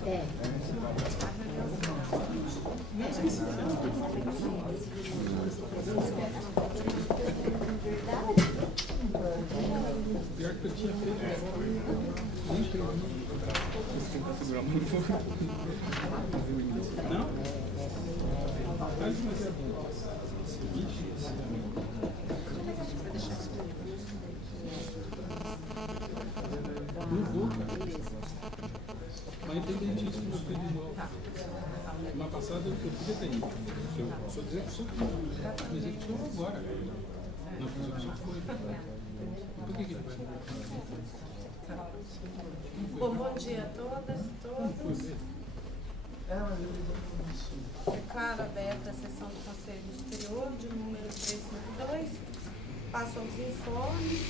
Pior que eu tinha feito. Você tentar segurar muito. Não? Mas é bom. Não vou, cara. Mas tem dentista que não fez igual. Semana passada eu podia ter ido. Só dizer que sou mas ele sou agora. Não, porque eu só foi. Por que ele vai? Bom dia a todas e todos. Declaro aberta a sessão do Conselho Superior de número 352. Passo aos informes.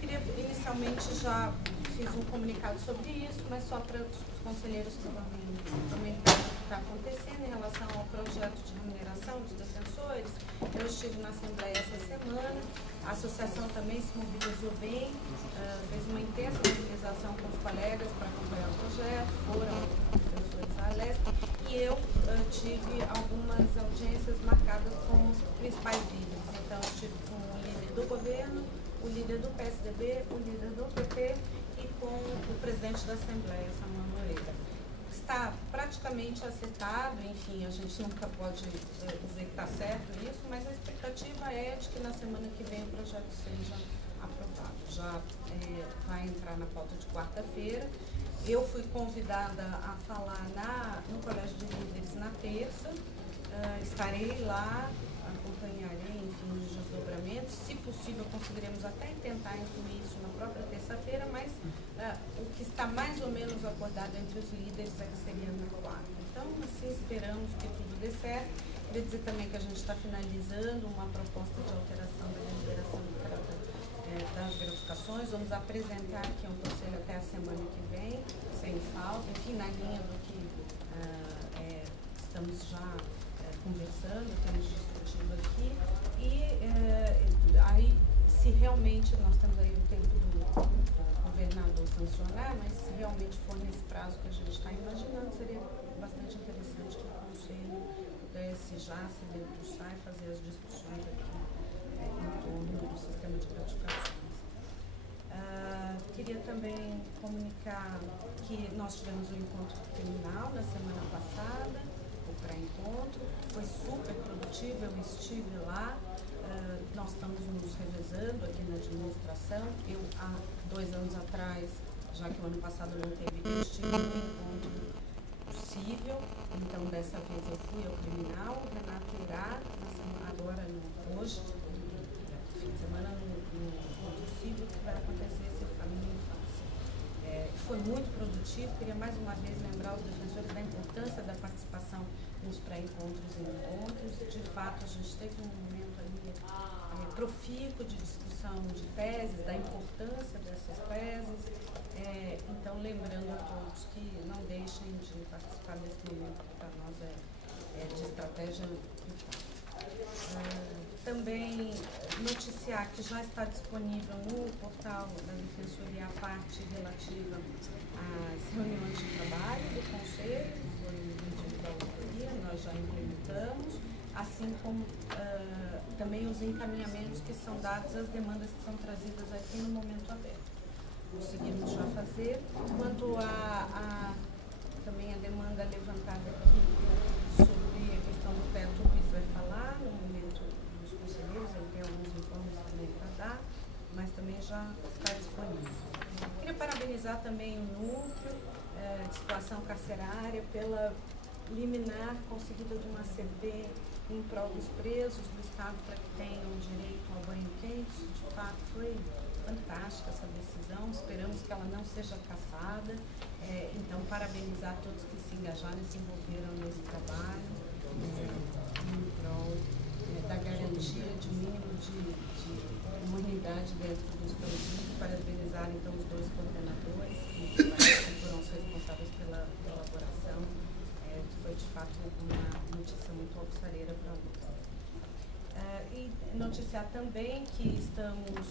Queria inicialmente já fiz um comunicado sobre isso, mas só para os conselheiros comentar o que está acontecendo em relação ao projeto de remuneração dos defensores. Eu estive na Assembleia essa semana, a associação também se mobilizou bem, fez uma intensa mobilização com os colegas para acompanhar o projeto, foram defensores da Alesp, e eu tive algumas audiências marcadas com os principais líderes. Então, eu estive com o líder do governo, o líder do PSDB, o líder do PP e com o presidente da Assembleia, Samuel Moreira. Está praticamente acertado, enfim, a gente nunca pode dizer que está certo isso, mas a expectativa é de que na semana que vem o projeto seja aprovado. Já vai entrar na pauta de quarta-feira. Eu fui convidada a falar no Colégio de Líderes na terça, estarei lá, acompanharei, enfim, os desdobramentos. Se possível, conseguiremos até tentar incluir isso na própria terça-feira, mas o que está mais ou menos acordado entre os líderes é que seria na quarta. Então, assim, esperamos que tudo dê certo. Queria dizer também que a gente está finalizando uma proposta de alteração da deliberação das gratificações. Vamos apresentar aqui um conselho até a semana que vem, sem falta, enfim, na linha do que estamos já conversando, temos discutido aqui. E aí, se realmente nós temos aí o tempo do governador sancionar, mas se realmente for nesse prazo que a gente está imaginando, seria bastante interessante que o Conselho pudesse já se debruçar e fazer as discussões aqui em torno do sistema de gratificações. Queria também comunicar que nós tivemos um encontro criminal na semana passada, o pré-encontro, foi super produtivo, eu estive lá. Nós estamos nos revezando aqui na administração. Eu, há 2 anos atrás, já que o ano passado não teve, eu estive no encontro possível, então dessa vez eu fui ao criminal. O Renato irá, agora, hoje, fim de semana, no encontro civil, que vai acontecer esse Família e Infância. Foi muito produtivo. Queria mais uma vez lembrar os defensores da importância da participação nos pré-encontros e encontros. De fato, a gente teve um momento ali profícuo de discussão de teses, da importância dessas teses. Então, lembrando a todos que não deixem de participar desse momento, que para nós é de estratégia vital. Também noticiar que já está disponível no portal da Defensoria a parte relativa às reuniões de trabalho do Conselho, foi o vídeo da auditoria, nós já implementamos, assim como também os encaminhamentos que são dados às demandas que são trazidas aqui no momento aberto. Conseguimos já fazer. Quanto também a demanda levantada aqui sobre a questão do teto, o PIS vai falar no momento dos conselheiros, ele tem alguns informes também para dar, mas também já está disponível. Queria parabenizar também o núcleo de situação carcerária pela liminar conseguida de uma CP em prol dos presos do Estado para que tenham direito ao banho quente. De fato, foi fantástica essa decisão, esperamos que ela não seja cassada. Então, parabenizar todos que se engajaram e se envolveram nesse trabalho em prol da garantia de mínimo de humanidade dentro dos presídios. Parabenizar, então, os 2 coordenadores que foram os responsáveis pela elaboração. Foi, de fato, uma notícia muito alvissareira para nós. E noticiar também que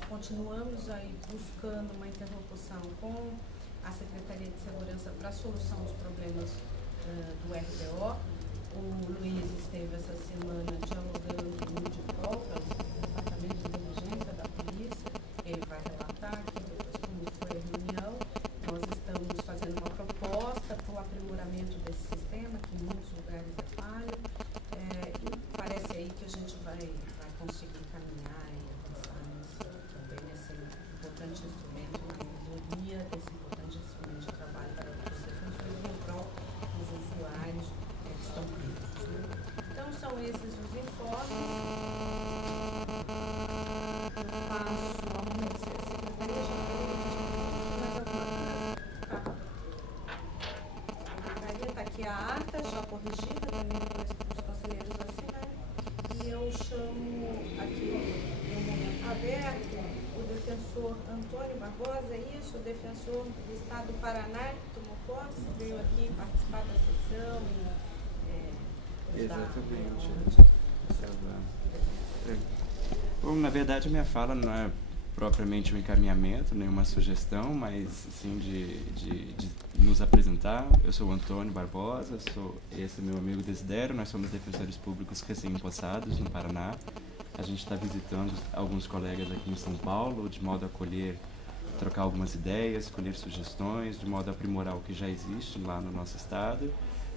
continuamos aí buscando uma interlocução com a Secretaria de Segurança para a solução dos problemas do RDO. O Luiz esteve essa semana dialogando no DIPROL, que é o Departamento de Inteligência da Polícia. Ele vai relatar aqui depois como foi a reunião. Nós estamos fazendo uma proposta para o aprimoramento desse sistema, que em muitos lugares é falho. E parece aí que a gente vai conseguir caminhar e avançar também nesse importante instrumento, na melhoria desse importante instrumento de trabalho para os defensores e em prol dos usuários que estão presos, né? Então, são esses os informes. Passo ao momento de secretaria, já falei, mais alguma coisa? Secretaria, está aqui a ata, já corrigida, também para os conselheiros assinarem. E eu chamo aqui, no momento aberto, o defensor Antônio Barbosa, isso, o defensor do Estado do Paraná, que tomou posse, veio aqui participar da sessão e exatamente. Bom, na verdade, a minha fala não é propriamente um encaminhamento, nem uma sugestão, mas sim de nos apresentar. Eu sou o Antônio Barbosa, esse é meu amigo Desidério, nós somos defensores públicos recém-impossados no Paraná. A gente está visitando alguns colegas aqui em São Paulo, de modo a trocar algumas ideias, colher sugestões, de modo a aprimorar o que já existe lá no nosso estado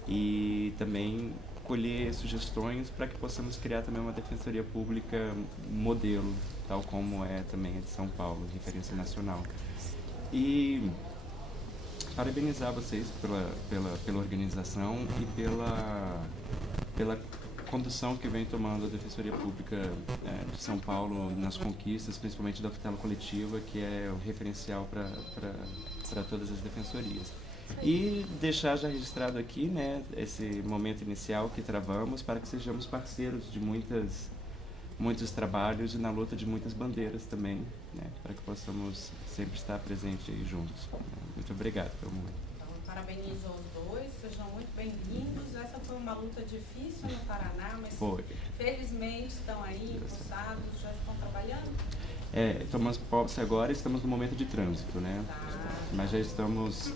e também colher sugestões para que possamos criar também uma defensoria pública modelo, tal como é também a de São Paulo, referência nacional. E parabenizar vocês pela organização e pela condução que vem tomando a Defensoria Pública de São Paulo nas conquistas, principalmente da tutela coletiva, que é o referencial para todas as defensorias. E deixar já registrado aqui, né, esse momento inicial que travamos para que sejamos parceiros de muitos trabalhos e na luta de muitas bandeiras também, né, para que possamos sempre estar presentes aí juntos. Muito obrigado pelo momento. Então, parabenizo aos dois, sejam muito bem-vindos. Essa foi uma luta difícil no Paraná, mas felizmente estão aí, empossados, já estão trabalhando? Tomamos posse agora e estamos no momento de trânsito, né? Mas já estamos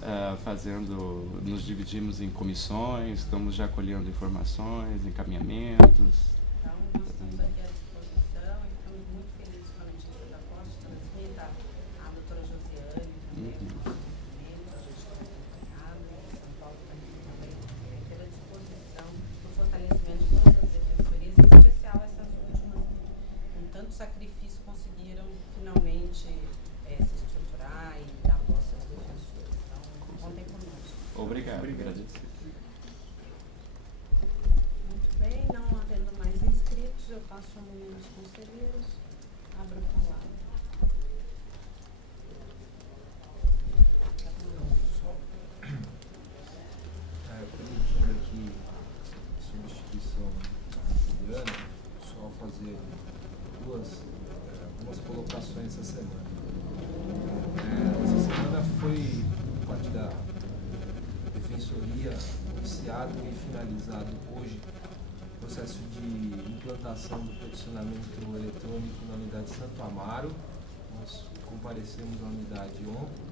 nos dividimos em comissões, estamos já colhendo informações, encaminhamentos. Então, nós estamos aqui à disposição e ficamos muito felizes com a notícia da posse. Transmita a doutora Josiane também, a gente está acompanhado, São Paulo também ter à disposição no fortalecimento de todas as defensorias, em especial essas últimas, com tanto sacrifício, conseguiram finalmente se estruturar e dar posse aos defensores. Então, contem conosco. Obrigado. Muito bem, não havendo mais inscritos, eu passo ao momento dos conselheiros. Abro a palavra. Permitindo aqui substituição da Juliana, só fazer algumas colocações essa semana. Essa semana foi parte da Defensoria iniciado e finalizado hoje o processo de implantação do peticionamento eletrônico na unidade Santo Amaro. Nós comparecemos à unidade ontem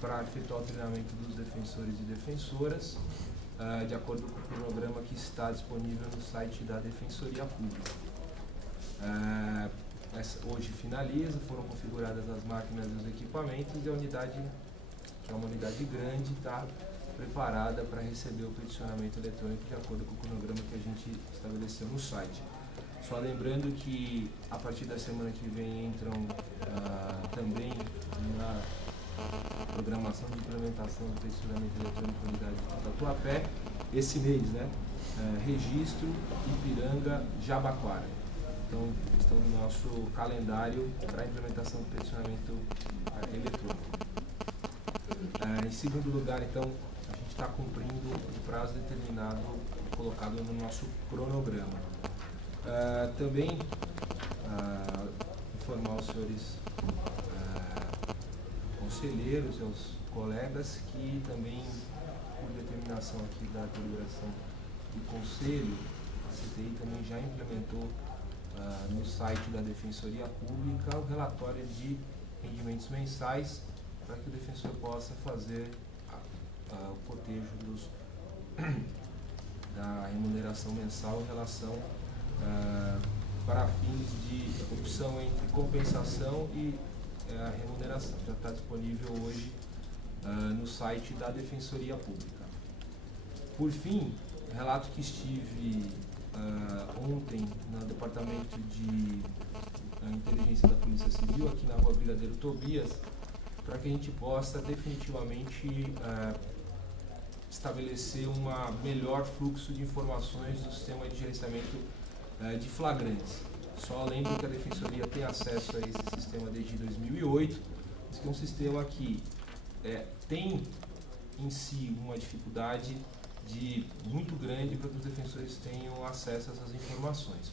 para efetuar o treinamento dos defensores e defensoras, de acordo com o cronograma que está disponível no site da Defensoria Pública. Hoje finaliza, foram configuradas as máquinas e os equipamentos e a unidade, que é uma unidade grande, está preparada para receber o peticionamento eletrônico de acordo com o cronograma que a gente estabeleceu no site. Só lembrando que a partir da semana que vem entram também na programação de implementação do peticionamento eletrônico na unidade de Tatuapé, esse mês, né? Registro, Ipiranga, Jabaquara. Então, estão no nosso calendário para a implementação do peticionamento eletrônico. Em segundo lugar, então, a gente está cumprindo o prazo determinado, colocado no nosso cronograma. Também, informar aos senhores conselheiros e aos colegas que também, por determinação aqui da deliberação do Conselho, a CTI também já implementou no site da Defensoria Pública o relatório de rendimentos mensais para que o defensor possa fazer o cotejo da remuneração mensal em relação para fins de opção entre compensação e a remuneração. Já está disponível hoje no site da Defensoria Pública. Por fim, relato que estive ontem no Departamento de Inteligência da Polícia Civil, aqui na Rua Brigadeiro Tobias, para que a gente possa definitivamente estabelecer um melhor fluxo de informações do sistema de gerenciamento de flagrantes. Só lembro que a Defensoria tem acesso a esse sistema desde 2008, mas que é um sistema que tem em si uma dificuldade muito grande para que os defensores tenham acesso a essas informações.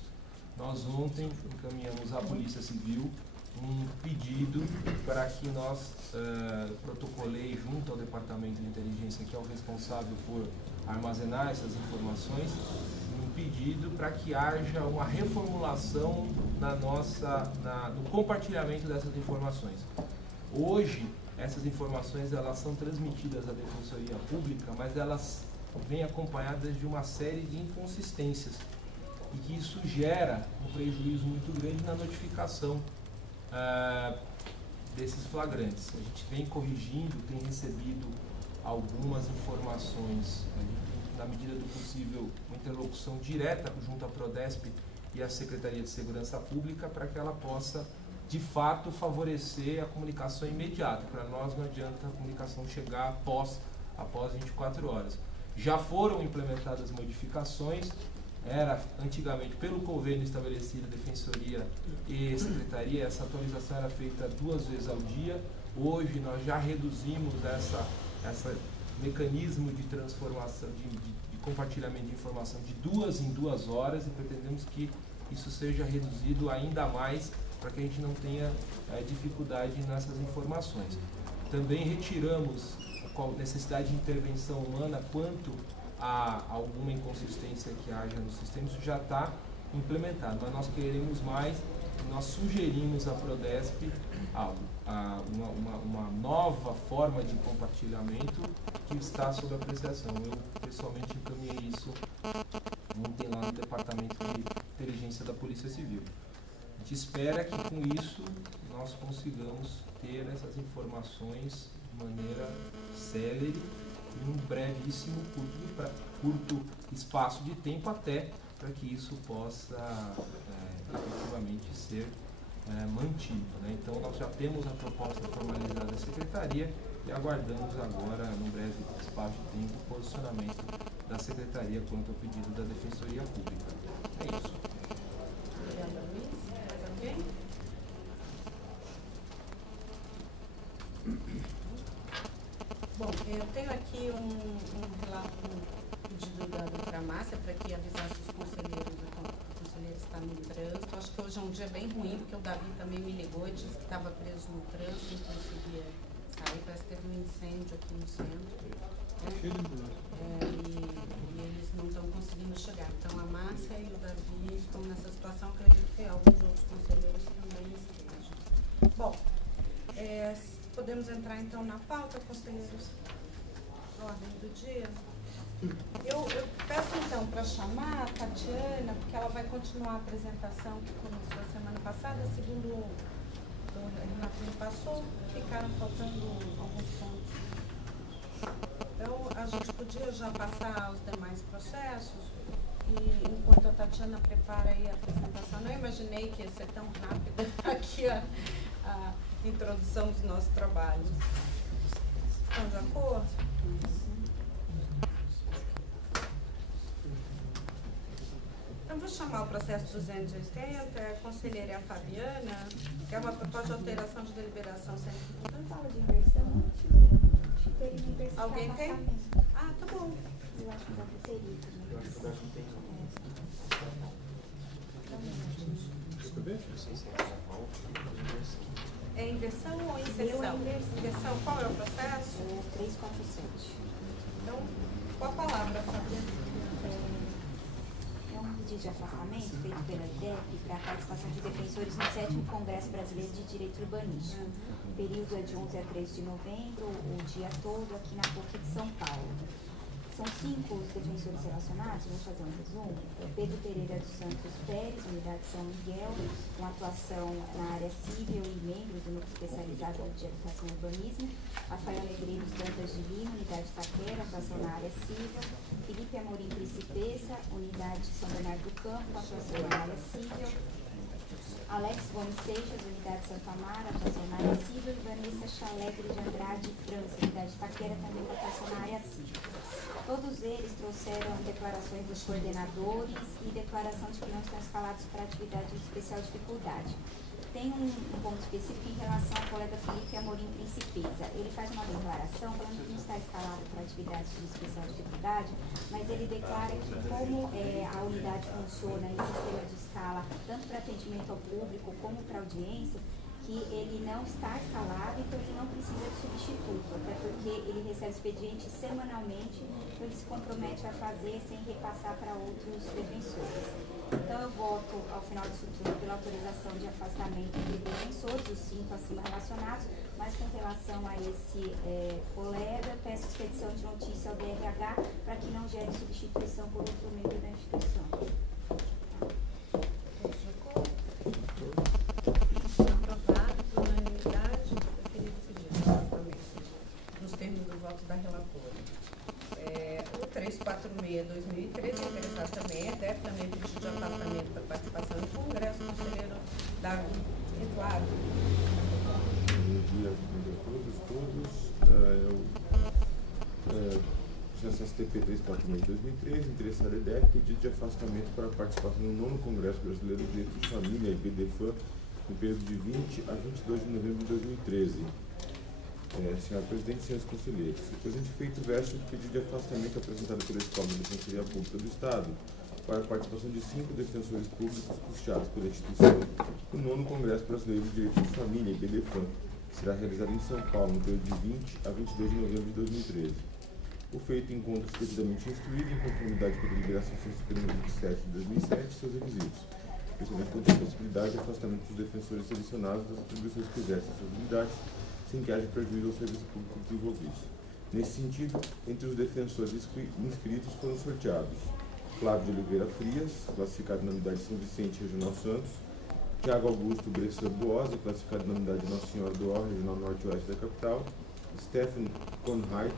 Nós ontem encaminhamos à Polícia Civil um pedido para que nós protocolei junto ao Departamento de Inteligência, que é o responsável por armazenar essas informações, um pedido para que haja uma reformulação no compartilhamento dessas informações. Hoje, essas informações elas são transmitidas à Defensoria Pública, mas elas vêm acompanhadas de uma série de inconsistências e que isso gera um prejuízo muito grande na notificação desses flagrantes. A gente vem corrigindo, tem recebido algumas informações, na medida do possível, uma interlocução direta junto à Prodesp e à Secretaria de Segurança Pública para que ela possa, de fato, favorecer a comunicação imediata. Para nós não adianta a comunicação chegar após 24 horas. Já foram implementadas modificações, era antigamente pelo convênio estabelecido Defensoria e Secretaria, essa atualização era feita 2 vezes ao dia. Hoje nós já reduzimos esse mecanismo de transformação, de compartilhamento de informação de 2 em 2 horas e pretendemos que isso seja reduzido ainda mais para que a gente não tenha dificuldade nessas informações. Também retiramos a necessidade de intervenção humana quanto a alguma inconsistência que haja no sistema. Isso já está implementado, mas nós queremos mais, nós sugerimos à Prodesp uma nova forma de compartilhamento que está sob apreciação. Eu pessoalmente encaminhei isso ontem lá no Departamento de Inteligência da Polícia Civil. A gente espera que com isso nós consigamos ter essas informações de maneira célere em um brevíssimo, curto espaço de tempo, até para que isso possa efetivamente ser mantido, né? Então nós já temos a proposta formalizada da Secretaria e aguardamos agora, num breve espaço de tempo, o posicionamento da Secretaria quanto ao pedido da Defensoria Pública. É isso. Obrigada, Luiz. Mais alguém? Bom, eu tenho aqui um relato, um pedido da doutora Márcia para que avisasse os conselheiros, o conselheiro está no trânsito. Acho que hoje é um dia bem ruim, porque o Davi também me ligou e disse que estava preso no trânsito, não conseguia sair, parece que teve um incêndio aqui no centro. E eles não estão conseguindo chegar. Então a Márcia e o Davi estão nessa situação, acredito que alguns outros conselheiros também estejam. Bom, podemos entrar então na pauta, conselheiros, ordem do dia. Eu peço então para chamar a Tatiana, porque ela vai continuar a apresentação que começou a semana passada. Segundo o Renato me passou, ficaram faltando alguns pontos. Então a gente podia já passar aos demais processos e enquanto a Tatiana prepara aí a apresentação, não imaginei que ia ser tão rápida aqui a introdução dos nossos trabalhos. Estão de acordo? Então, vou chamar o processo 280, a conselheira é a Fabiana, que é uma proposta de alteração de deliberação sempre. Fala de inversão, teria uma inversão. Alguém tem? Ah, tá bom. Eu acho que dá pra ter isso. Eu acho que o Davi tem. É inversão ou inserção? Inversão, qual é o processo? 347. Então, qual a palavra, Fabiana? tem um pedido de afastamento feito pela IDEP para a participação de defensores no 7º Congresso Brasileiro de Direito Urbanístico. O período é de 11 a 3 de novembro, o dia todo, aqui na PUC de São Paulo. São 5 os defensores relacionados, vou fazer um resumo. Pedro Pereira dos Santos Pérez, Unidade São Miguel, com atuação na área civil e membro do Núcleo Especializado de Habitação e Urbanismo. Rafael Negreiros Dantas de Lima, Unidade Taquera, atuação na área civil. Felipe Amorim Principessa, Unidade São Bernardo do Campo, atuação na área civil. Alex Gomes Seixas, Unidade Santa Amaro, atuação na área civil. E Vanessa Chalegre de Andrade França, Unidade Taquera, também atuação na área civil. Todos eles trouxeram declarações dos coordenadores e declaração de que não estão escalados para atividade de especial dificuldade. Tem um ponto específico em relação ao colega Felipe Amorim Principessa. Ele faz uma declaração falando que não está escalado para atividade de especial dificuldade, mas ele declara que como a unidade funciona em sistema de escala, tanto para atendimento ao público como para audiência, que ele não está escalado, então ele não precisa de substituto, até porque ele recebe expediente semanalmente, então ele se compromete a fazer sem repassar para outros defensores. Então eu voto, ao final disso tudo, pela autorização de afastamento dos defensores, os 5 acima relacionados, mas com relação a esse colega, peço expedição de notícia ao DRH para que não gere substituição por outro membro da instituição. Da relatora. O 346/2013 é interessado também, deve também pedir de afastamento para participação no Congresso Conselheiro da Eduardo. Bom dia a todos. CSSTP 346/2013, interessado IDEP, pedido de afastamento para participação no 9º Congresso Brasileiro de Direito de Família, IBDFAM, no período de 20 a 22 de novembro de 2013. Senhora Presidente, senhores conselheiros, o presente feito veste o pedido de afastamento apresentado pela Escola de Defensoria Pública do Estado para a participação de 5 defensores públicos custeados pela instituição no 9º Congresso Brasileiro de Direito de Família, IBDFAM, que será realizado em São Paulo no período de 20 a 22 de novembro de 2013. O feito encontra-se devidamente instruído em conformidade com a deliberação 27 de 2007 e seus requisitos, principalmente quanto à possibilidade de afastamento dos defensores selecionados das atribuições que exercem suas habilidades, sem que haja prejuízo ao serviço público desenvolvido. Nesse sentido, entre os defensores inscritos foram sorteados Flávio de Oliveira Frias, classificado na unidade São Vicente, Regional Santos; Tiago Augusto Bressan Buosa, classificado na unidade Nossa Senhora do Ó, Regional Norte-Oeste da capital; Stephen Conrheit,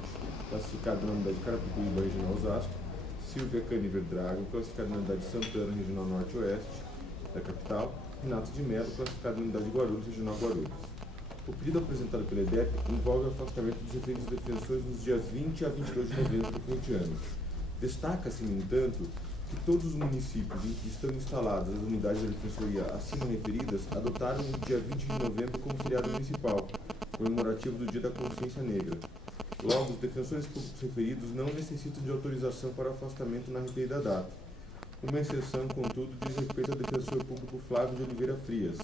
classificado na unidade Carapicuíba, Regional Osasco; Silvia Caniver Drago, classificado na unidade Santana, Regional Norte-Oeste da capital; Renato de Mello, classificado na unidade Guarulhos, Regional Guarulhos. O pedido apresentado pela IDEP envolve o afastamento dos referidos defensores nos dias 20 a 22 de novembro do corrente ano. Destaca-se, no entanto, que todos os municípios em que estão instaladas as unidades da defensoria acima referidas adotaram o dia 20 de novembro como feriado municipal, comemorativo do Dia da Consciência Negra. Logo, os defensores públicos referidos não necessitam de autorização para afastamento na referida data. Uma exceção, contudo, diz respeito ao defensor público Flávio de Oliveira Frias,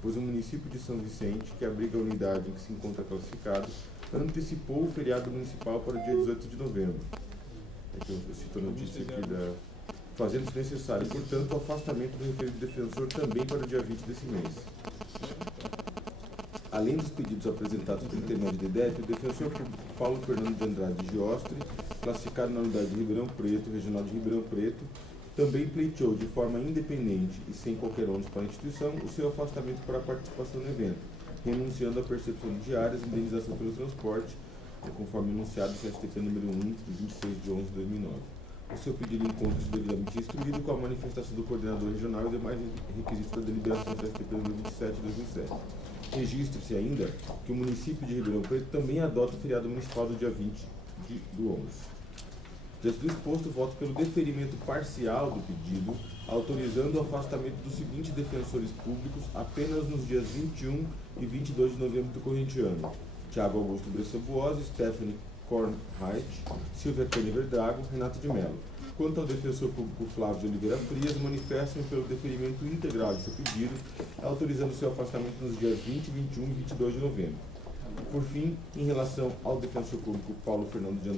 pois o município de São Vicente, que abriga a unidade em que se encontra classificado, antecipou o feriado municipal para o dia 18 de novembro. Aqui eu cito a notícia aqui fazendo-se necessário, portanto, o afastamento do referido defensor também para o dia 20 desse mês. Além dos pedidos apresentados por intermédio de IDEP, o defensor público Paulo Fernando de Andrade Giostre, classificado na unidade de Ribeirão Preto, Regional de Ribeirão Preto, também pleiteou de forma independente e sem qualquer ônus para a instituição o seu afastamento para a participação no evento, renunciando à percepção de diárias e indenização pelo transporte, conforme anunciado no CSTP número 1, de 26 de 11 de 2009. O seu pedido encontra-se devidamente instruído com a manifestação do coordenador regional e demais requisitos da deliberação CSTP número 27 de 2007. Registre-se ainda que o município de Ribeirão Preto também adota o feriado municipal do dia 20 do 11. Diante do exposto, voto pelo deferimento parcial do pedido, autorizando o afastamento dos seguintes defensores públicos apenas nos dias 21 e 22 de novembro do corrente ano: Tiago Augusto Bressan Buosa, Stephanie Kornheit, Silvia Caniver Drago, Renato de Mello. Quanto ao defensor público Flávio de Oliveira Frias, manifestam pelo deferimento integral de seu pedido, autorizando seu afastamento nos dias 20, 21 e 22 de novembro. Por fim, em relação ao defensor público Paulo Fernando de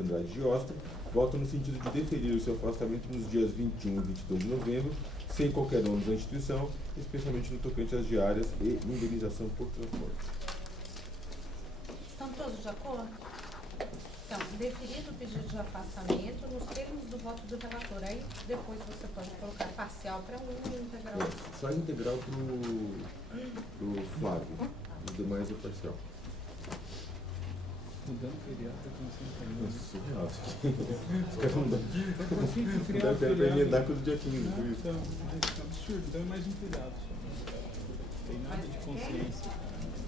Andrade Giostre, Vota no sentido de deferir o seu afastamento nos dias 21 e 22 de novembro, sem qualquer ônus da instituição, especialmente no tocante às diárias e indenização por transporte. Estão todos de acordo? Então, deferido o pedido de afastamento nos termos do voto do relator. Aí depois você pode colocar parcial para um e integral. Só integral pro Flávio, os demais é parcial. Mudando feriado, tá começando Nossa, surreal isso aqui. Os caras não dão. Fica Não feriado, dá pra feriado. emendar com o dia 15, por isso. Então, é absurdo, então é mais um feriado só. Não tem nada de consciência.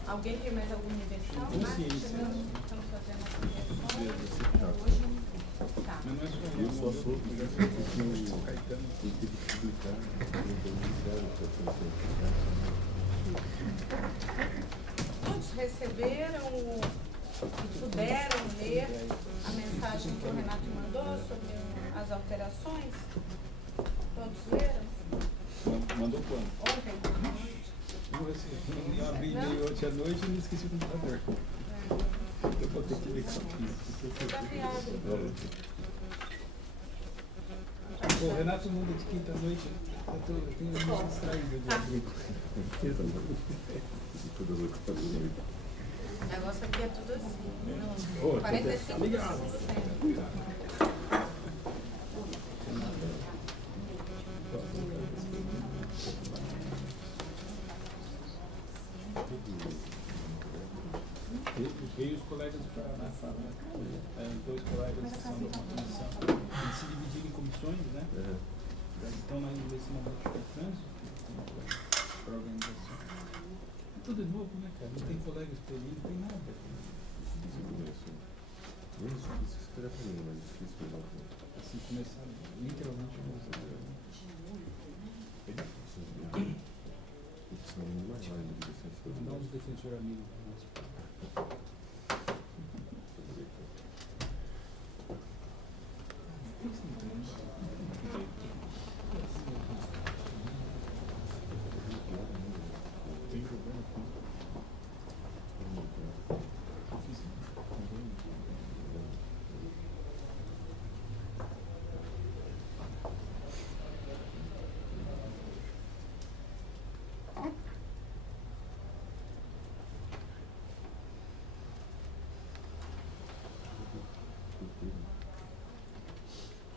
Alguém tem mais alguma inversão? Consciência. Estamos fazendo as inversões. Tá. Hoje, tá. Mas não é só Eu só sou o porque Caetano. eu tive que publicar, Todos receberam e puderam ler a mensagem que o Renato mandou sobre as alterações? Todos leram? Mandou quando? Ontem? Eu abri e-mail ontem à noite e não esqueci o computador. Eu vou ter que ler isso aqui. Tá criado. O Renato manda de quinta-noite. Eu tenho me distraído de abrir. O negócio aqui é tudo assim. Ô, 45 Obrigado. Veio os colegas do Paraná falando, dois colegas que são de uma comissão, eles se dividiram em comissões, né? Então, nesse momento de trânsito, para a organização. É tudo novo, né, cara? Não tem colega experiente, não tem nada. Assim, começar literalmente a mandar uns defensores amigos para nós.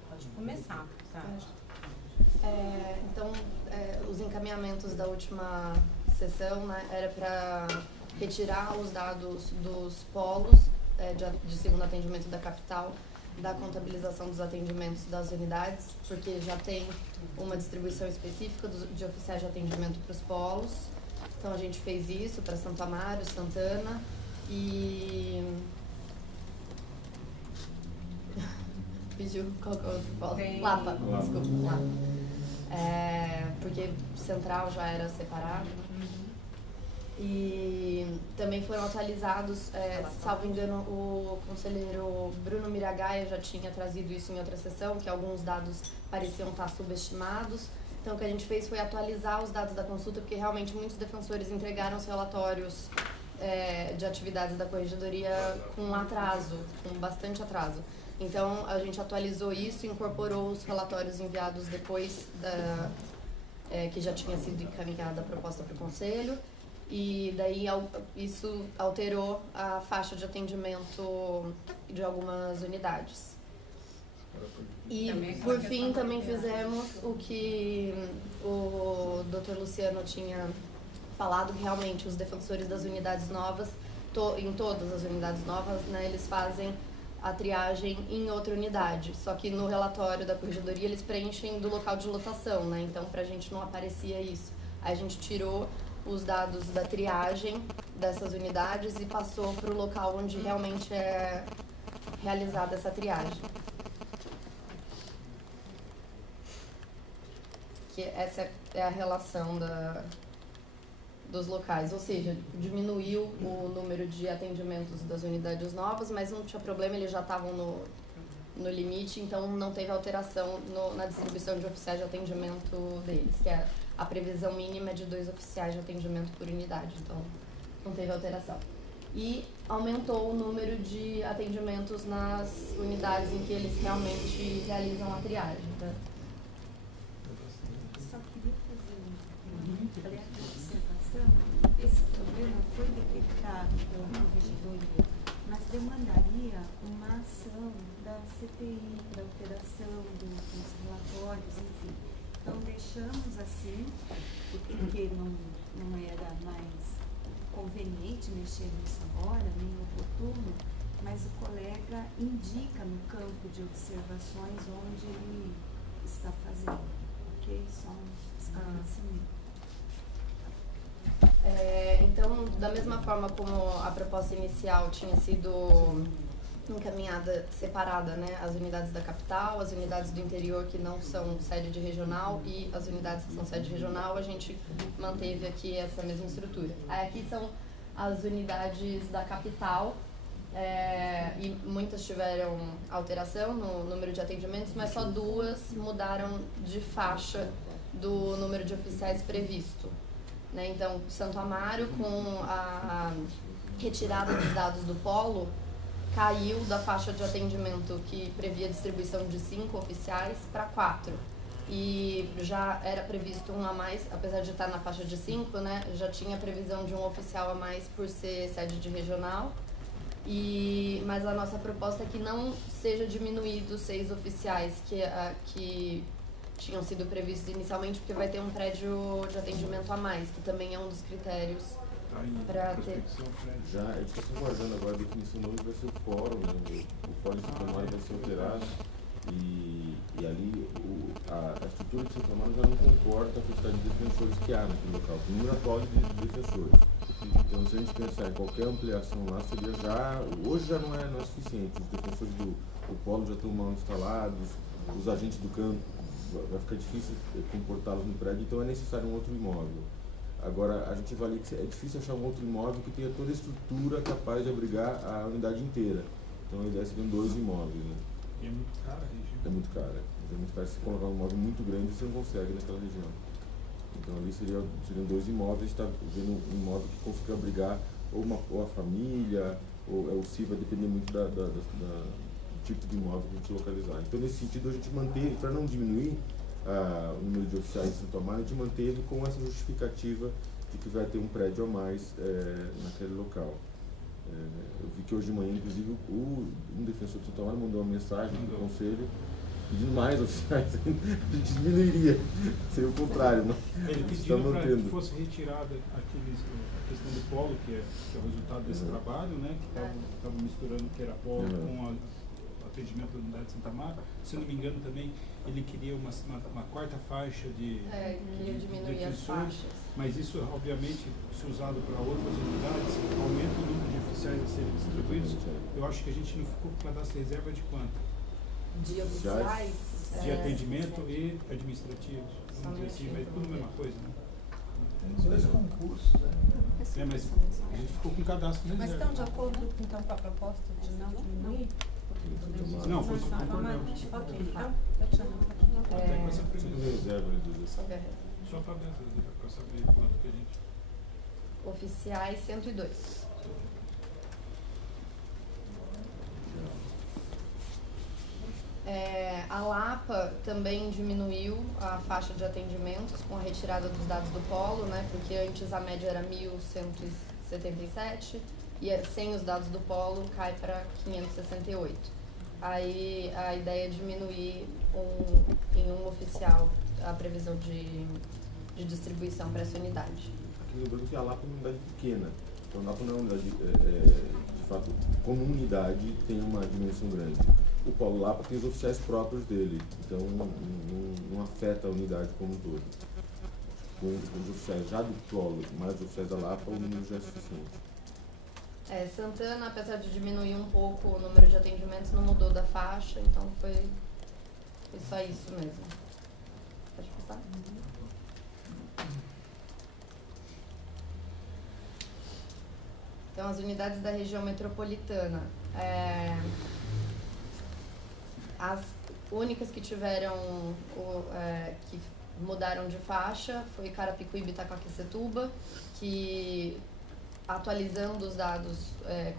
Pode começar. Tá? Então, os encaminhamentos da última sessão, né, era para retirar os dados dos polos de segundo atendimento da capital, da contabilização dos atendimentos das unidades, porque já tem uma distribuição específica de oficiais de atendimento para os polos. Então, a gente fez isso para Santo Amaro, Santana e... Pediu qual que é o outro polo? Lapa, desculpa, Lapa. Porque Central já era separado. E também foram atualizados, salvo engano, o conselheiro Bruno Miragaia já tinha trazido isso em outra sessão, que alguns dados pareciam estar subestimados. Então, o que a gente fez foi atualizar os dados da consulta, porque realmente muitos defensores entregaram os relatórios de atividades da corregedoria com atraso, com bastante atraso. Então, a gente atualizou isso e incorporou os relatórios enviados depois que já tinha sido encaminhada a proposta para o Conselho. E daí isso alterou a faixa de atendimento de algumas unidades. E, por fim, também fizemos o que o Dr. Luciano tinha falado, que realmente os defensores das unidades novas, em todas as unidades novas, né, eles fazem a triagem em outra unidade. Só que no relatório da corregedoria eles preenchem do local de lotação, né? Então, pra gente não aparecia isso. Aí a gente tirou os dados da triagem dessas unidades e passou para o local onde realmente é realizada essa triagem. Que essa é a relação dos locais, ou seja, diminuiu o número de atendimentos das unidades novas, mas não tinha problema, eles já estavam no limite, então não teve alteração na distribuição de oficiais de atendimento deles, que a previsão mínima é de 2 oficiais de atendimento por unidade, então não teve alteração. e aumentou o número de atendimentos nas unidades em que eles realmente realizam a triagem. Né? Só queria fazer uma breve observação. Esse problema foi detectado pela Corregedoria, mas demandaria uma ação da CPI, da alteração dos relatórios, enfim. Então, deixamos assim, porque não era mais conveniente mexer nisso agora, nem oportuno, mas o colega indica no campo de observações onde ele está fazendo. Ok? Só um esclarecimento. Então, da mesma forma como a proposta inicial tinha sido encaminhada separada, né, as unidades da capital, as unidades do interior que não são sede de regional e as unidades que são sede regional, a gente manteve aqui essa mesma estrutura. Aí aqui são as unidades da capital, e muitas tiveram alteração no número de atendimentos, mas só 2 mudaram de faixa do número de oficiais previsto. Né? Então, Santo Amaro, com a retirada dos dados do polo, caiu da faixa de atendimento que previa distribuição de 5 oficiais para 4. E já era previsto um a mais, apesar de estar na faixa de 5, né? Já tinha previsão de um oficial a mais por ser sede de regional. Mas a nossa proposta é que não seja diminuído 6 oficiais que tinham sido previstos inicialmente, porque vai ter um prédio de atendimento a mais, que também é um dos critérios para ter. Já, a gente está aguardando agora a definição nova, vai ser o fórum, né? O fórum de Santo Amaro vai ser alterado e ali a estrutura de Santo Amaro já não comporta a quantidade de defensores que há naquele local, o número atual de defensores. Então, se a gente pensar em qualquer ampliação lá, seria hoje já não é suficiente, os defensores do polo já estão mal instalados, os agentes do campo, vai ficar difícil comportá-los no prédio, então é necessário um outro imóvel. Agora, a gente avalia que é difícil achar um outro imóvel que tenha toda a estrutura capaz de abrigar a unidade inteira. Então, a ideia seriam 2 imóveis. Né? E é muito cara a região. É muito cara. É muito caro. Se colocar um imóvel muito grande, você não consegue naquela região. Então, ali seriam 2 imóveis, está vendo um imóvel que consiga abrigar ou a família, ou se vai depender muito do tipo de imóvel que a gente localizar. Então, nesse sentido, a gente manteve, para não diminuir o número de oficiais de Santo Amaro, a gente manteve com essa justificativa de que vai ter um prédio a mais naquele local. Eu vi que hoje de manhã, inclusive, um defensor de Santo Amaro mandou uma mensagem para o conselho pedindo mais oficiais, a gente diminuiria, seria o contrário, né? Ele pediu para que fosse retirada a questão do polo, que é o resultado desse trabalho, né? Que estava misturando o que era polo com o atendimento da unidade de Santa Amaro. Se não me engano também, ele queria uma 4ª faixa de diminuir as faixas. Mas isso, obviamente, se usado para outras unidades, aumenta o número de oficiais a serem distribuídos. Eu acho que a gente não ficou com o cadastro reserva de quanto? De oficiais? De atendimento e administrativos, vamos dizer assim, mas tudo a mesma coisa, né? 2 concursos, né? Mas a gente ficou com o cadastro reserva. Mas estão de acordo, então, com a proposta de não diminuir? Não, foi concordamos. Ok, então, Tatiana, Até com essa primeira reserva, só para saber quanto que a gente... Oficiais 102. A Lapa também diminuiu a faixa de atendimentos com a retirada dos dados do polo, né? Porque antes a média era 1.177 e sem os dados do polo cai para 568. Aí a ideia é diminuir em um oficial a previsão de distribuição para essa unidade. Aqui lembrando que a Lapa é uma unidade pequena, então a Lapa não é uma unidade, de fato, como unidade tem uma dimensão grande. O Polo Lapa tem os oficiais próprios dele, então não afeta a unidade como um todo. Com os oficiais já do Polo, mais os oficiais da Lapa, o número já é suficiente. Santana, apesar de diminuir um pouco o número de atendimentos, não mudou da faixa, então foi só isso mesmo. Pode passar? Então, as unidades da região metropolitana. As únicas que tiveram, que mudaram de faixa foi Carapicuíba e Itacoaquecetuba, que atualizando os dados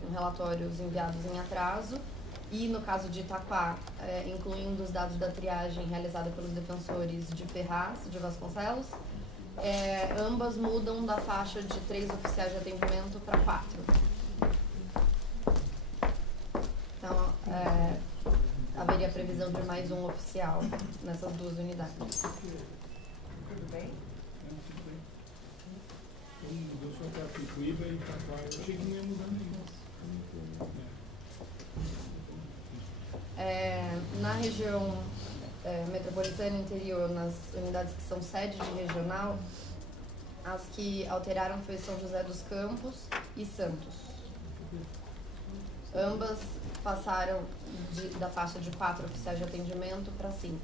com relatórios enviados em atraso e, no caso de Itaquá, incluindo os dados da triagem realizada pelos defensores de Ferraz, de Vasconcelos. Ambas mudam da faixa de 3 oficiais de atendimento para 4. Então, haveria previsão de mais um oficial nessas 2 unidades. Tudo bem? Tudo bem. Então mudou só para Picuíba e Itaquá. Eu achei que não ia mudar nenhum. Na região metropolitana interior, nas unidades que são sede de regional, as que alteraram foi São José dos Campos e Santos. Ambas passaram da faixa de 4 oficiais de atendimento para 5.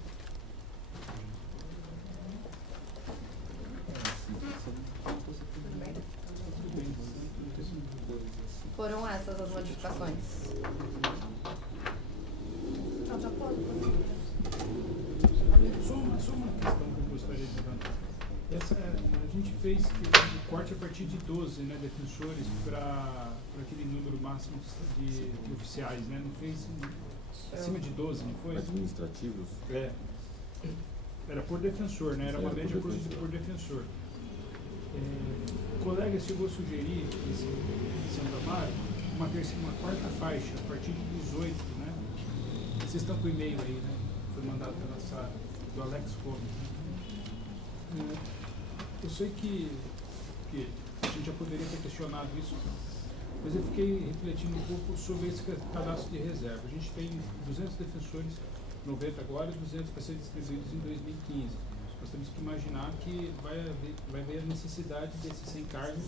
Foram essas as modificações. Então, já pode? Só uma questão que eu gostaria de levantar. A gente fez o corte a partir de 12, né, defensores para aquele número máximo de oficiais, né? Não fez acima de 12, não foi? Administrativos? Era por defensor, né? Era uma média por defensor. O colega chegou a sugerir, em Santa Amaro, uma quarta faixa, a partir de 18, né? Vocês estão com o e-mail aí, né? Foi mandado pela Sara, do Alex Gomes. Eu sei que a gente já poderia ter questionado isso, mas eu fiquei refletindo um pouco sobre esse cadastro de reserva. A gente tem 200 defensores, 90 agora e 200 para serem distribuídos em 2015. Nós temos que imaginar que vai haver a necessidade desses 100 cargos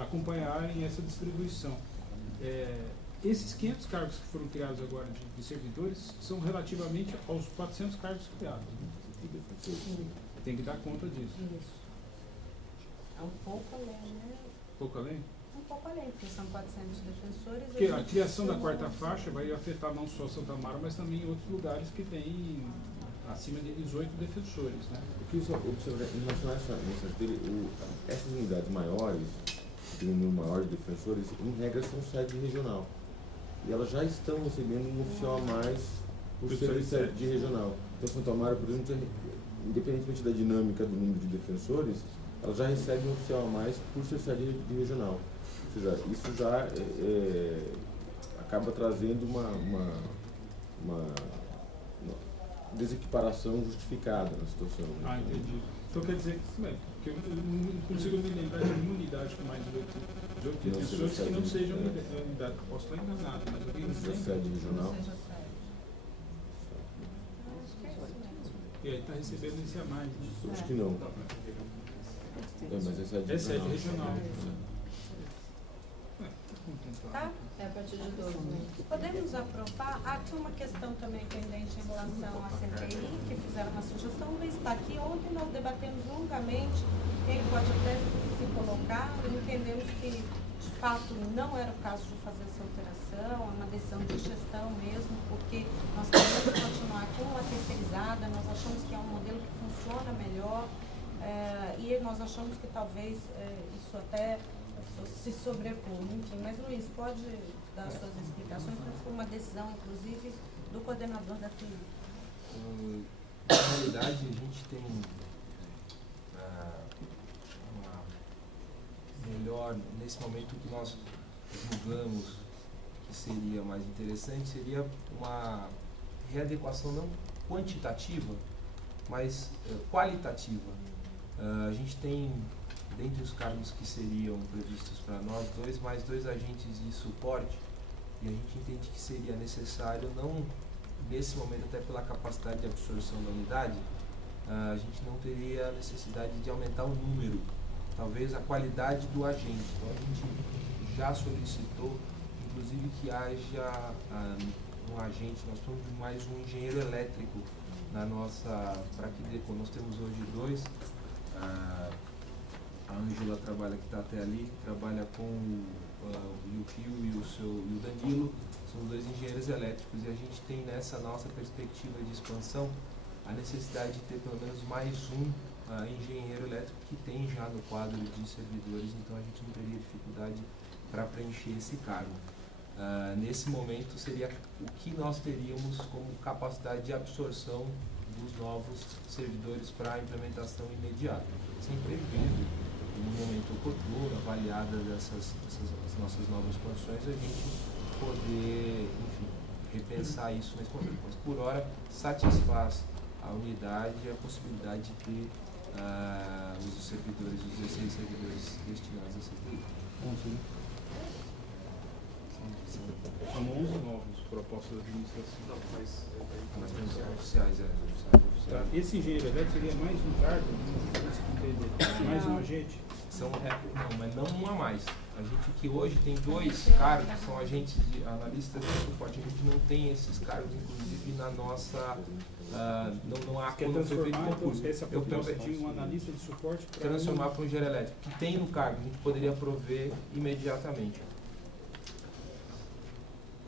acompanharem essa distribuição. Esses 500 cargos que foram criados agora de servidores são relativamente aos 400 cargos criados. Né? Tem que dar conta disso. Isso. É um pouco além, né? Pouco além? Um pouco além, porque são 400 defensores. Porque a criação da quarta faixa vai afetar não só Santa Amaro, mas também outros lugares que têm acima de 18 defensores. Né? O que eu observo em relação a essas unidades maiores, que tem um número maior de defensores, em regra são sede regional. E elas já estão recebendo um oficial a mais por ser sede de regional. Então, Santa Amaro, por exemplo, independentemente da dinâmica do número de defensores, ela já recebe um oficial a mais por ser sede de regional. Ou seja, isso já acaba trazendo uma desequiparação justificada na situação. Né? Entendi. Então quer dizer que eu não consigo me lembrar de nenhuma unidade com mais de 18 defensores que não seja uma unidade. Posso estar enganado, mas eu não sei. Sede regional. E aí está recebendo esse a mais, né? Acho que não. Mas é sede regional. Tá? A partir de 12, né? Podemos aprovar? Aqui uma questão também pendente em relação à CPI, que fizeram uma sugestão, Luiz está aqui. Ontem nós debatemos longamente, quem pode até se colocar, entendemos que de fato não era o caso de fazer essa alteração, é uma decisão de gestão mesmo, porque nós queremos continuar com a terceirizada, nós achamos que é um modelo que funciona melhor e nós achamos que talvez isso até se sobrepor, enfim. Mas Luiz, pode dar suas explicações, porque foi uma decisão, inclusive, do coordenador da TI. Na realidade, a gente tem uma melhor, nesse momento que nós julgamos que seria mais interessante, seria uma readequação não quantitativa, mas qualitativa. A gente tem, dentre os cargos que seriam previstos para nós, mais dois agentes de suporte, e a gente entende que seria necessário, não nesse momento, até pela capacidade de absorção da unidade, a gente não teria necessidade de aumentar o número, talvez a qualidade do agente. Então a gente já solicitou, inclusive, que haja um agente, nós temos mais um engenheiro elétrico na nossa, para que nós temos hoje 2. A Ângela trabalha, que está até ali, trabalha com o Yukio e o Danilo, são 2 engenheiros elétricos, e a gente tem nessa nossa perspectiva de expansão a necessidade de ter pelo menos mais um engenheiro elétrico que tem já no quadro de servidores, então a gente não teria dificuldade para preencher esse cargo. Nesse momento seria o que nós teríamos como capacidade de absorção dos novos servidores para a implementação imediata, sempre vendo no momento oportuno, avaliadas as nossas novas condições, a gente poder, enfim, repensar isso nesse momento. Mas por hora satisfaz a unidade e a possibilidade de ter os servidores, os 16 servidores destinados a CTI. São 11 novos propostas da administração. Nós temos oficiais, Tá. Esse engenheiro elétrico seria mais um cargo, mais um agente? Não, mas não um a mais. A gente que hoje tem 2 cargos, são agentes de analistas de suporte. A gente não tem esses cargos, inclusive, na nossa... não há quando foi feito concurso. Essa proposta de um analista de suporte para transformar para um engenheiro elétrico, que tem no cargo, a gente poderia prover imediatamente.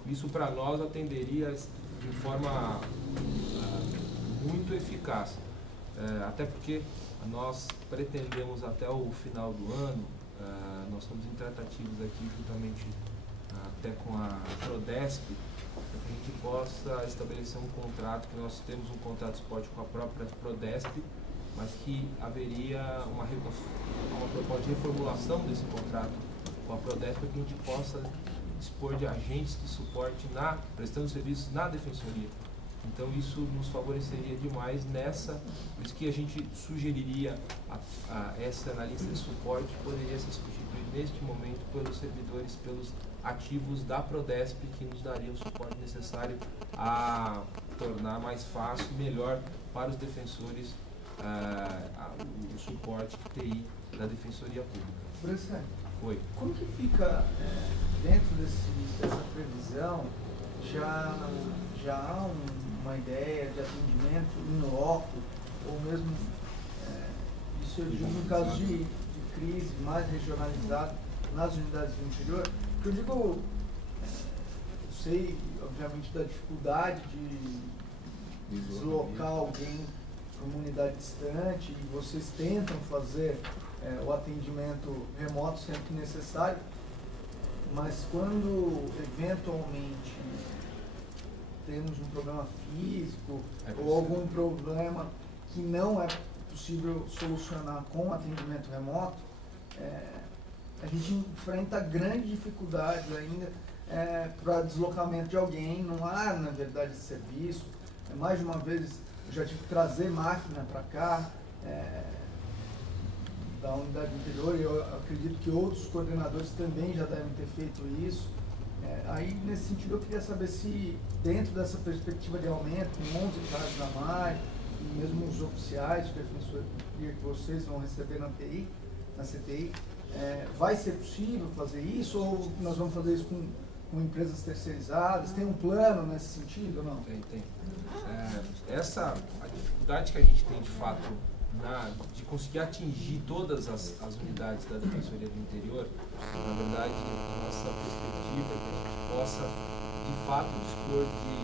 Isso para nós atenderia de forma muito eficaz, até porque nós pretendemos até o final do ano, nós estamos em tratativas aqui juntamente até com a Prodesp, para que a gente possa estabelecer um contrato, que nós temos um contrato de suporte com a própria Prodesp, mas que haveria uma proposta de reformulação desse contrato com a Prodesp para que a gente possa dispor de agentes de suporte prestando serviços na defensoria. Então isso nos favoreceria demais por isso que a gente sugeriria essa analista de suporte poderia ser substituído neste momento pelos servidores, pelos ativos da Prodesp, que nos daria o suporte necessário a tornar mais fácil e melhor para os defensores o suporte TI da Defensoria Pública. Presidente, Oi. como que fica dentro dessa previsão, já há uma ideia de atendimento in loco, ou mesmo, isso eu digo no caso de crise mais regionalizado nas unidades do interior, porque eu digo, eu sei, obviamente, da dificuldade de deslocar alguém para uma unidade distante, e vocês tentam fazer o atendimento remoto sempre que necessário, mas quando eventualmente temos um problema físico ou algum problema que não é possível solucionar com atendimento remoto, a gente enfrenta grandes dificuldades ainda para deslocamento de alguém, não há, na verdade, esse serviço. Mais de uma vez eu já tive que trazer máquina para cá, da unidade do interior, e eu acredito que outros coordenadores também já devem ter feito isso. Aí, nesse sentido, eu queria saber se, dentro dessa perspectiva de aumento, com 11 cargos a mais, e mesmo os oficiais de defensoria que vocês vão receber na CTI, vai ser possível fazer isso, ou nós vamos fazer isso com empresas terceirizadas? Tem um plano nesse sentido ou não? Tem. A dificuldade que a gente tem, de fato, de conseguir atingir todas as unidades da Defensoria do Interior, na verdade, a nossa perspectiva é que a gente possa, de fato, dispor de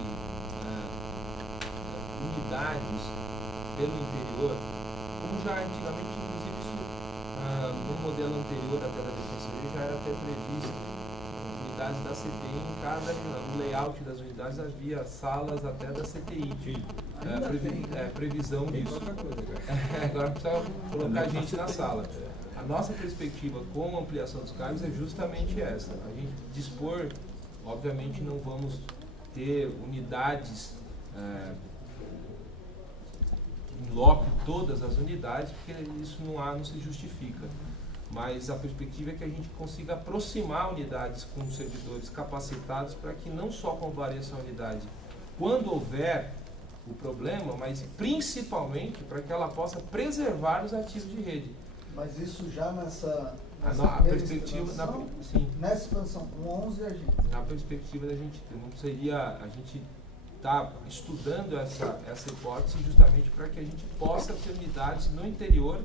unidades pelo interior, como já antigamente, inclusive, isso, no modelo anterior até da Defensoria, já era até previsto. Unidades da CTI, no layout das unidades havia salas até da CTI. Previsão disso. Agora precisa colocar gente na sala. A nossa perspectiva com a ampliação dos cargos é justamente essa. A gente dispor, obviamente não vamos ter unidades em loco todas as unidades, porque isso não se justifica. Mas a perspectiva é que a gente consiga aproximar unidades com servidores capacitados para que não só compareça a unidade quando houver o problema, mas principalmente para que ela possa preservar os ativos de rede. Mas isso já nessa perspectiva, nessa expansão, com 11 agentes. Na perspectiva da gente ter, não seria, a gente está estudando essa hipótese justamente para que a gente possa ter unidades no interior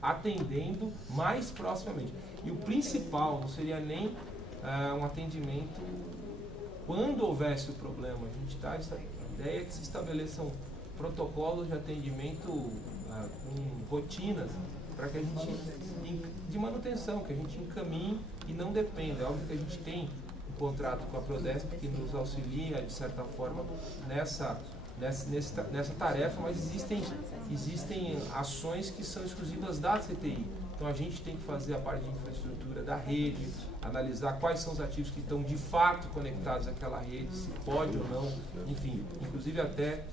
atendendo mais proximamente. E o principal não seria nem um atendimento quando houvesse o problema. A ideia é que se estabeleçam protocolos de atendimento com rotinas para que a gente, de manutenção, que a gente encaminhe e não dependa. É óbvio que a gente tem um contrato com a Prodesp que nos auxilia, de certa forma, nessa tarefa, mas existem ações que são exclusivas da CTI. Então a gente tem que fazer a parte de infraestrutura da rede, analisar quais são os ativos que estão de fato conectados àquela rede, se pode ou não, enfim, inclusive até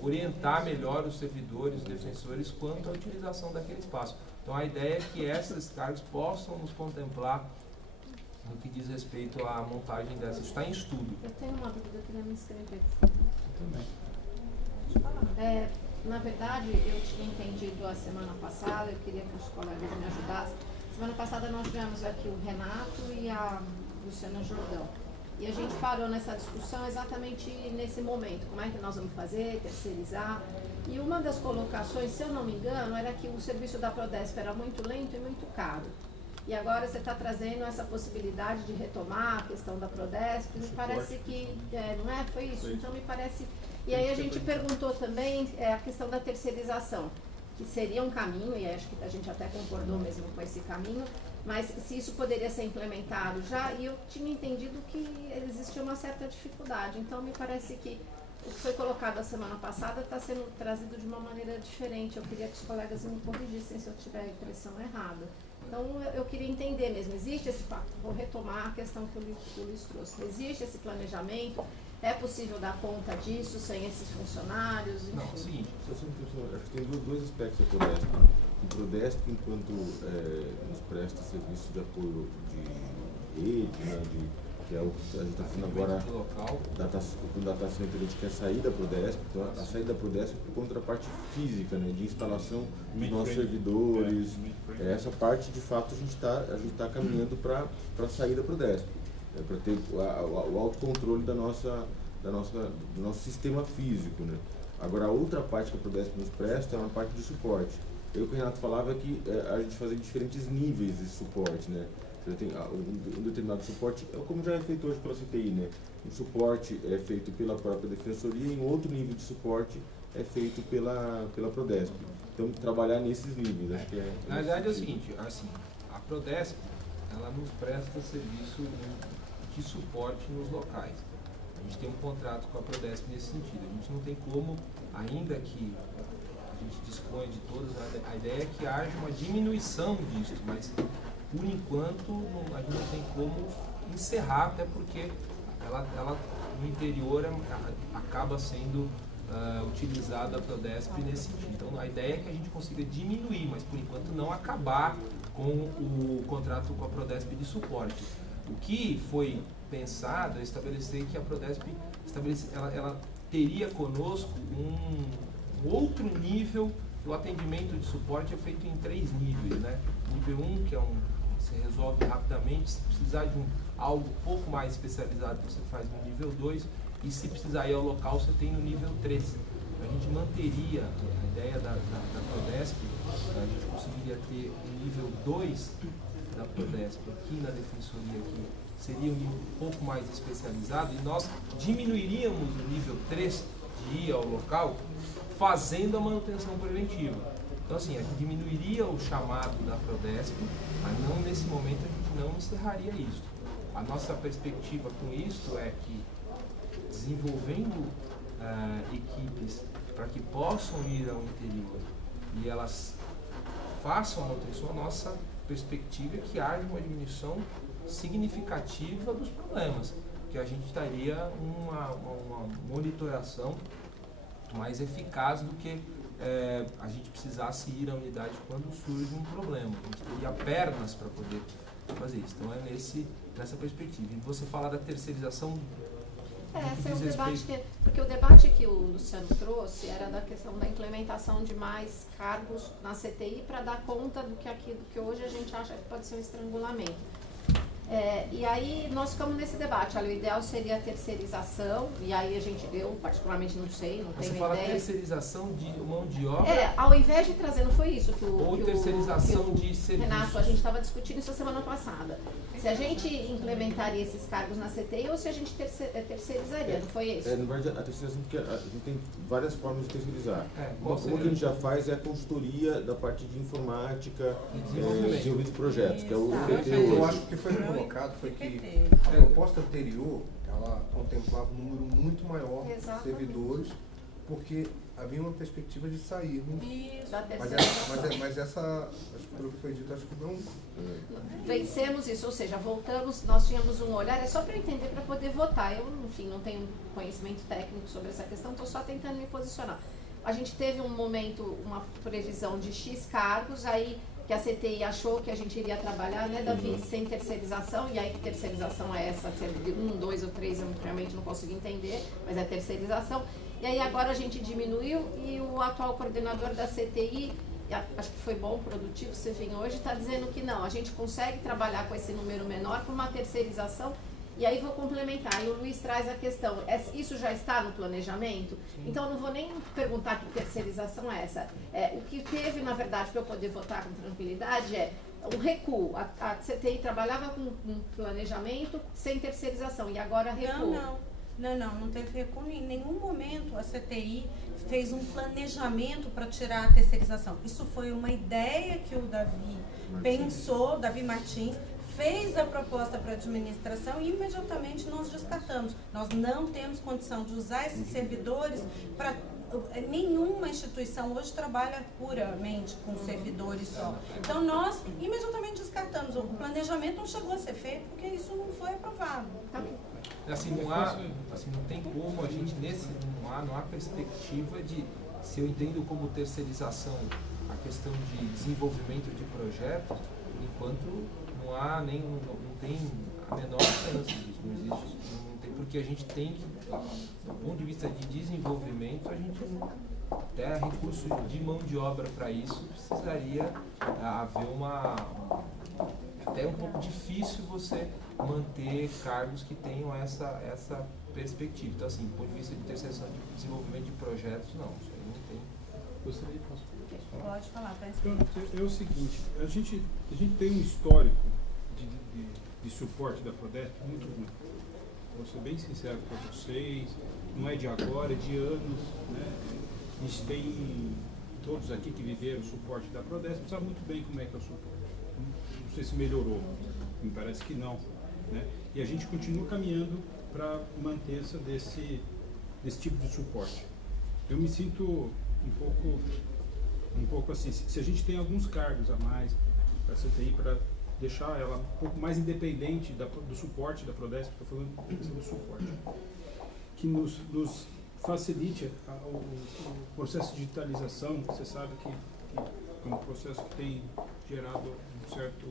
orientar melhor os servidores, os defensores quanto à utilização daquele espaço. Então a ideia é que esses cargos possam nos contemplar no que diz respeito à montagem dessa. Isso está em estudo. Eu tenho uma dúvida, eu queria me inscrever. Também. Na verdade, eu tinha entendido a semana passada, eu queria que os colegas me ajudassem. Semana passada nós tivemos aqui o Renato e a Luciana Jordão. E a gente parou nessa discussão exatamente nesse momento. Como é que nós vamos fazer, terceirizar? E uma das colocações, se eu não me engano, era que o serviço da Prodesp era muito lento e muito caro. E agora você está trazendo essa possibilidade de retomar a questão da Prodesp. Me parece que, não é? Foi isso? Então me parece... E aí a gente perguntou também a questão da terceirização, que seria um caminho, e acho que a gente até concordou mesmo com esse caminho, mas se isso poderia ser implementado já, e eu tinha entendido que existia uma certa dificuldade. Então me parece que o que foi colocado a semana passada está sendo trazido de uma maneira diferente. Eu queria que os colegas me corrigissem se eu tiver a impressão errada. Então eu queria entender mesmo, existe esse fato, vou retomar a questão que o Luiz trouxe, existe esse planejamento? É possível dar conta disso sem esses funcionários? Enfim. Não, é o seguinte. Acho que tem dois aspectos da Prodesp. O Prodesp, enquanto nos presta serviço de apoio de rede, né, que é o que a gente está fazendo agora, o data center, a gente quer sair da Prodesp, então a saída da Prodesp por conta da parte física, né, de instalação dos nossos servidores. Essa parte, de fato, a gente tá caminhando para sair da Prodesp. Para ter o autocontrole do nosso sistema físico, né? Agora, a outra parte que a Prodesp nos presta é uma parte de suporte. O que o Renato falava é que a gente fazia diferentes níveis de suporte, né? Você tem um determinado suporte, como já é feito hoje pela CTI, né? Um suporte é feito pela própria defensoria e um outro nível de suporte é feito pela Prodesp. Então, trabalhar nesses níveis, acho que é... Na verdade é o seguinte, assim, a Prodesp, ela nos presta serviço de suporte nos locais. A gente tem um contrato com a Prodesp nesse sentido. A gente não tem como, ainda que a gente disponha de todas, a ideia é que haja uma diminuição disso, mas por enquanto a gente não tem como encerrar, até porque ela no interior acaba sendo utilizada a Prodesp nesse sentido. Então a ideia é que a gente consiga diminuir, mas por enquanto não acabar com o contrato com a Prodesp de suporte. O que foi pensado é estabelecer que a Prodesp ela teria conosco um outro nível. O atendimento de suporte é feito em 3 níveis, né? Nível 1, que você resolve rapidamente. Se precisar de algo um pouco mais especializado, você faz no nível 2. E se precisar ir ao local, você tem no nível 3. A gente manteria a ideia da Prodesp, a gente conseguiria ter o nível 2 da Prodesp aqui na defensoria, que seria um nível um pouco mais especializado, e nós diminuiríamos o nível 3 de ir ao local fazendo a manutenção preventiva. Então assim, a gente diminuiria o chamado da Prodesp, mas não, nesse momento a gente não encerraria isso. A nossa perspectiva com isso é que, desenvolvendo equipes para que possam ir ao interior e elas façam a manutenção, a nossa perspectiva é que haja uma diminuição significativa dos problemas, que a gente teria uma monitoração mais eficaz do que a gente precisasse ir à unidade quando surge um problema. A gente teria pernas para poder fazer isso. Então é nessa perspectiva. E você falar da terceirização... Esse é o debate porque o debate que o Luciano trouxe era da questão da implementação de mais cargos na CTI para dar conta do que hoje a gente acha que pode ser um estrangulamento. E aí nós ficamos nesse debate, olha, o ideal seria a terceirização, e aí eu particularmente não sei, não tenho Você ideia. fala terceirização de mão de obra? Ao invés de trazer, não foi isso que ou terceirização de serviços. Renato, a gente estava discutindo isso a semana passada. Se a gente implementaria esses cargos na CTI ou se a gente terceirizaria, não foi isso? Na verdade, a terceirização, porque a gente tem várias formas de terceirizar. Qual Uma que a gente já faz é a consultoria da parte de informática, desenvolvimento de projetos, que é o PT hoje. Eu acho que foi colocado foi que a proposta anterior, ela contemplava um número muito maior de servidores, porque havia uma perspectiva de sair. Mas essa, pelo que foi dito, acho que não... Vencemos isso, ou seja, voltamos, nós tínhamos um olhar, é só para eu entender, para poder votar. Eu, enfim, não tenho conhecimento técnico sobre essa questão, estou só tentando me posicionar. A gente teve um momento, uma previsão de X cargos, aí que a CTI achou que a gente iria trabalhar, né, Davi, sem terceirização, e aí que terceirização é essa, se é 1, 2 ou 3, eu realmente não consigo entender, mas é terceirização. E aí agora a gente diminuiu e o atual coordenador da CTI, acho que foi bom, produtivo, você vem hoje, está dizendo que não, a gente consegue trabalhar com esse número menor com uma terceirização. E aí vou complementar, e o Luiz traz a questão, isso já está no planejamento? Sim. Então não vou nem perguntar que terceirização é essa. O que teve, na verdade, para eu poder votar com tranquilidade é um recuo. A CTI trabalhava com um planejamento sem terceirização, e agora recuo. Não teve recuo em nenhum momento. A CTI fez um planejamento para tirar a terceirização. Isso foi uma ideia que o Davi pensou, Davi Martins, fez a proposta para a administração e imediatamente nós descartamos. Nós não temos condição de usar esses servidores para... Nenhuma instituição hoje trabalha puramente com servidores só. Então nós imediatamente descartamos. O planejamento não chegou a ser feito porque isso não foi aprovado. Assim, não tem como a gente, não há perspectiva de, se eu entendo como terceirização a questão de desenvolvimento de projetos, por enquanto não tem a menor chance disso, não existe, não tem, porque a gente tem que, do ponto de vista de desenvolvimento, a gente até recurso de mão de obra para isso, precisaria haver até um pouco difícil você manter cargos que tenham essa perspectiva. Então, assim, do ponto de vista de terceirização de desenvolvimento de projetos, não, isso aí não tem. Gostaria, posso? Pode falar, é o seguinte, a gente tem um histórico de suporte da Prodesp muito ruim. Vou ser bem sincero com vocês, não é de agora, é de anos, né? A gente tem todos aqui que viveram o suporte da Prodesp, sabe muito bem como é que é o suporte. Não sei se melhorou, me parece que não, né? E a gente continua caminhando para manter-se desse tipo de suporte. Eu me sinto um pouco assim, se a gente tem alguns cargos a mais para a CTI, para deixar ela um pouco mais independente do suporte da Prodesp, estou falando da questão do suporte, que nos facilite o processo de digitalização. Você sabe que é um processo que tem gerado um certo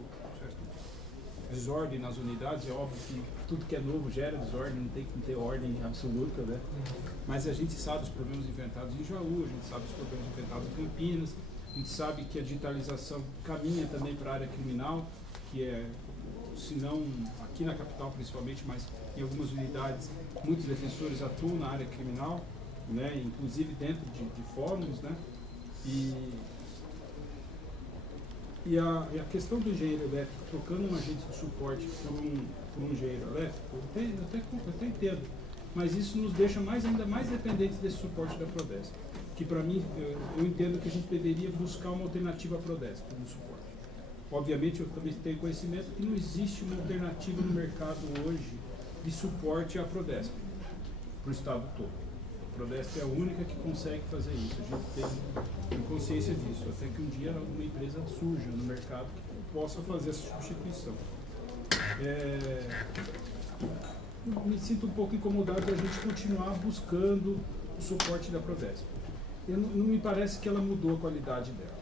desordem nas unidades. É óbvio que tudo que é novo gera desordem, não tem que ter ordem absoluta, né? Mas a gente sabe os problemas enfrentados em Jaú, a gente sabe os problemas enfrentados em Campinas, a gente sabe que a digitalização caminha também para a área criminal, que é, se não aqui na capital principalmente, mas em algumas unidades, muitos defensores atuam na área criminal, né? Inclusive dentro de fóruns, né? E a questão do engenheiro elétrico, trocando um agente de suporte por um engenheiro elétrico, eu até entendo, mas isso nos deixa ainda mais dependentes desse suporte da Prodesp, que para mim, eu entendo que a gente deveria buscar uma alternativa à Prodesp no suporte. Obviamente, eu também tenho conhecimento que não existe uma alternativa no mercado hoje de suporte à Prodesp, para o estado todo. A Prodesp é a única que consegue fazer isso, a gente tem consciência disso, até que um dia alguma empresa surja no mercado que possa fazer essa substituição. Me sinto um pouco incomodado de a gente continuar buscando o suporte da Prodesp. Não me parece que ela mudou a qualidade dela.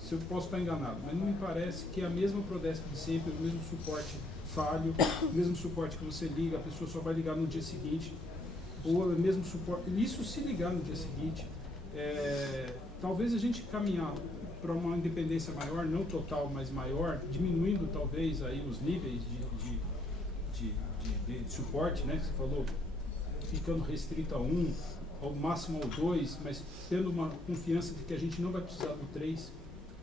Se eu posso estar enganado, mas não me parece que é a mesma Prodesp de sempre, o mesmo suporte falho, o mesmo suporte que você liga, a pessoa só vai ligar no dia seguinte, ou o mesmo suporte, isso se ligar no dia seguinte. Talvez a gente caminhar uma independência maior, não total, mas maior, diminuindo talvez aí os níveis de suporte, né, que você falou, ficando restrito a 1, ao máximo ao 2, mas tendo uma confiança de que a gente não vai precisar do 3,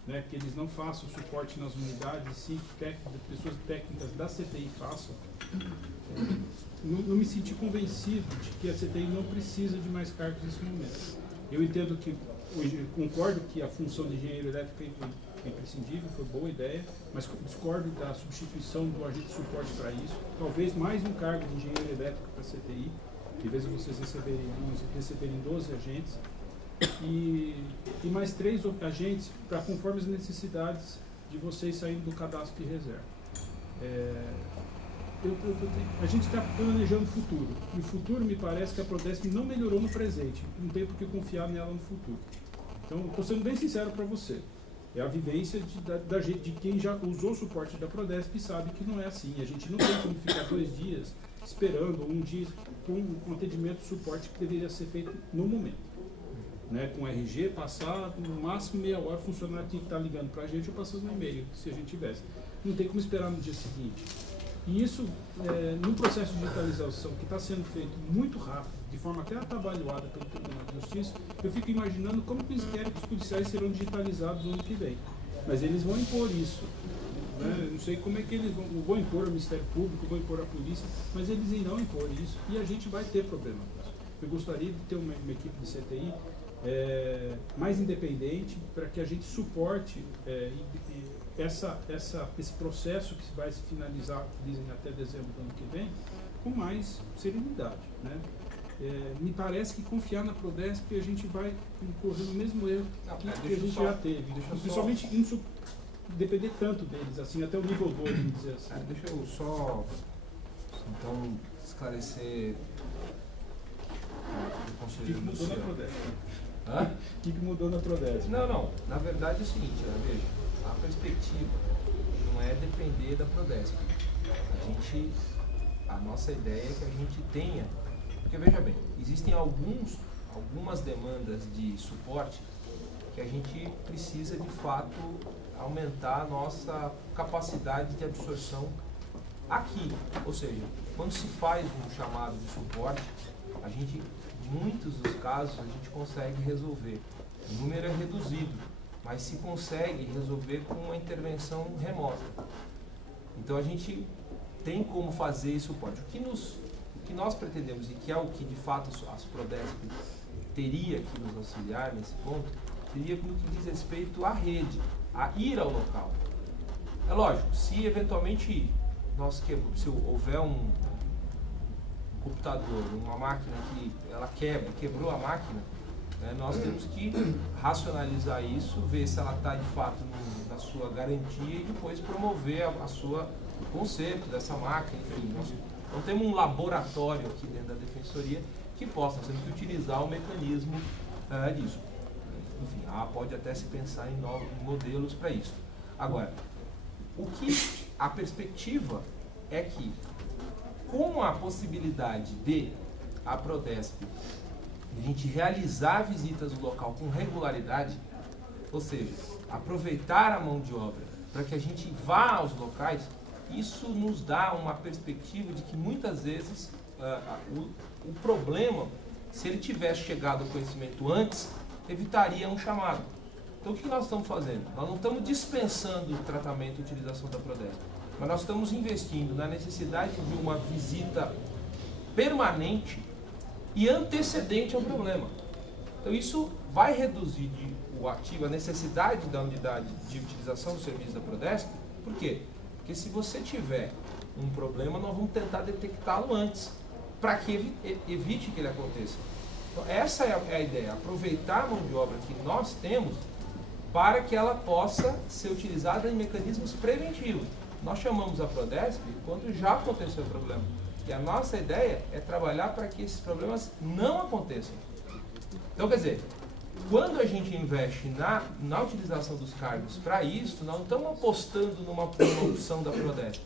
né, que eles não façam suporte nas unidades, sim, pessoas técnicas da CTI façam. Não me senti convencido de que a CTI não precisa de mais cargos nesse momento. Eu entendo que, hoje, concordo que a função de engenheiro elétrico é imprescindível, foi boa ideia, mas discordo da substituição do agente de suporte para isso. Talvez mais um cargo de engenheiro elétrico para a CTI, em vez de vocês receberem 12 agentes, e mais 3 agentes para conforme as necessidades de vocês saindo do cadastro de reserva. A gente está planejando o futuro. E o futuro, me parece que a Prodesp não melhorou no presente. Não tem por que confiar nela no futuro. Então, estou sendo bem sincero para você. É a vivência de quem já usou o suporte da Prodesp e sabe que não é assim. A gente não tem como ficar 2 dias esperando, um dia, com um atendimento de suporte que deveria ser feito no momento. Né? Com RG, passar no máximo meia hora, o funcionário tinha que estar ligando para a gente ou passando um e-mail, se a gente tivesse. Não tem como esperar no dia seguinte. E isso, no processo de digitalização, que está sendo feito muito rápido, de forma até atabalhoada pelo Tribunal de Justiça, eu fico imaginando como que os inquéritos policiais serão digitalizados no ano que vem. Mas eles vão impor isso. Né? Não sei como é que eles vão impor ao Ministério Público, vão impor à polícia, mas eles irão impor isso e a gente vai ter problema com isso. Eu gostaria de ter uma equipe de CTI mais independente para que a gente suporte esse processo que vai se finalizar, dizem até dezembro do ano que vem, com mais serenidade. Né? Me parece que confiar na Prodesp a gente vai incorrer no mesmo erro que a gente já teve. Principalmente isso depender tanto deles, assim, até o nível 2, vamos dizer assim. Deixa eu só, então, esclarecer o conselho. O que mudou na Prodesp? Hã? O que mudou na Prodesp? Não. Na verdade é o seguinte, veja, a perspectiva não é depender da Prodesp. A nossa ideia é que a gente tenha, porque veja bem, existem algumas demandas de suporte que a gente precisa de fato aumentar a nossa capacidade de absorção aqui. Ou seja, quando se faz um chamado de suporte, a gente, em muitos dos casos, a gente consegue resolver. O número é reduzido, mas se consegue resolver com uma intervenção remota. Então a gente tem como fazer esse suporte. O que nós pretendemos, e que é o que de fato as Prodesp teria que nos auxiliar nesse ponto, seria no que diz respeito à rede, a ir ao local. É lógico, se eventualmente se houver um computador, uma máquina que ela quebrou a máquina, nós temos que racionalizar isso, ver se ela está de fato na sua garantia e depois promover o conserto dessa máquina. Enfim, nós não temos um laboratório aqui dentro da Defensoria que possa, nós temos que utilizar o mecanismo disso. Enfim, pode até se pensar em novos modelos para isso. Agora, a perspectiva é que, com a possibilidade de a Prodesp a gente realizar visitas no local com regularidade, ou seja, aproveitar a mão de obra para que a gente vá aos locais, isso nos dá uma perspectiva de que muitas vezes o problema, se ele tivesse chegado ao conhecimento antes, evitaria um chamado. Então o que nós estamos fazendo? Nós não estamos dispensando o tratamento e utilização da Prodesp, mas nós estamos investindo na necessidade de uma visita permanente e antecedente ao problema. Então isso vai reduzir a necessidade da unidade de utilização do serviço da Prodesp. Por quê? Porque se você tiver um problema, nós vamos tentar detectá-lo antes, para que evite que ele aconteça. Então essa é a ideia, aproveitar a mão de obra que nós temos para que ela possa ser utilizada em mecanismos preventivos. Nós chamamos a Prodesp quando já aconteceu o problema. E a nossa ideia é trabalhar para que esses problemas não aconteçam. Então, quer dizer, quando a gente investe na utilização dos cargos para isso, nós não estamos apostando numa opção da Prodesp.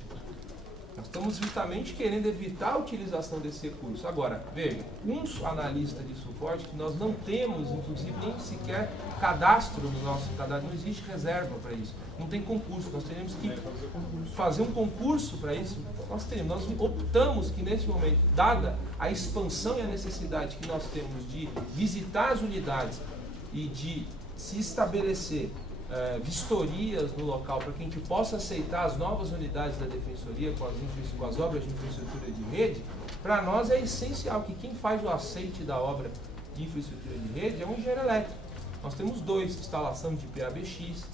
Nós estamos justamente querendo evitar a utilização desse recurso. Agora, veja, um analista de suporte que nós não temos, inclusive, nem sequer cadastro no nosso cadastro, não existe reserva para isso, não tem concurso, nós teremos que fazer um concurso para isso. Nós optamos que nesse momento, dada a expansão e a necessidade que nós temos de visitar as unidades e de se estabelecer vistorias no local para que a gente possa aceitar as novas unidades da Defensoria com as obras de infraestrutura de rede, para nós é essencial que quem faz o aceite da obra de infraestrutura de rede é um engenheiro elétrico. Nós temos 2, instalação de PABX,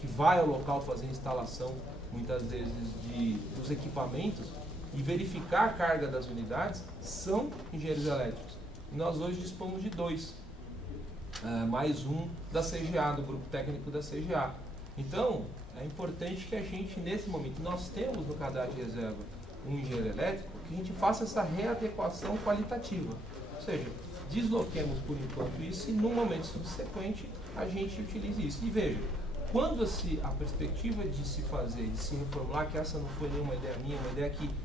que vai ao local fazer instalação, muitas vezes, dos equipamentos e verificar a carga das unidades, são engenheiros elétricos. E nós hoje dispomos de 2. Mais um da CGA, do grupo técnico da CGA. Então, é importante que a gente, nesse momento, nós temos no cadastro de reserva um engenheiro elétrico, que a gente faça essa readequação qualitativa. Ou seja, desloquemos por enquanto isso e, no momento subsequente, a gente utilize isso. E veja, quando a perspectiva de se fazer, de se reformular, que essa não foi nenhuma ideia minha, uma ideia que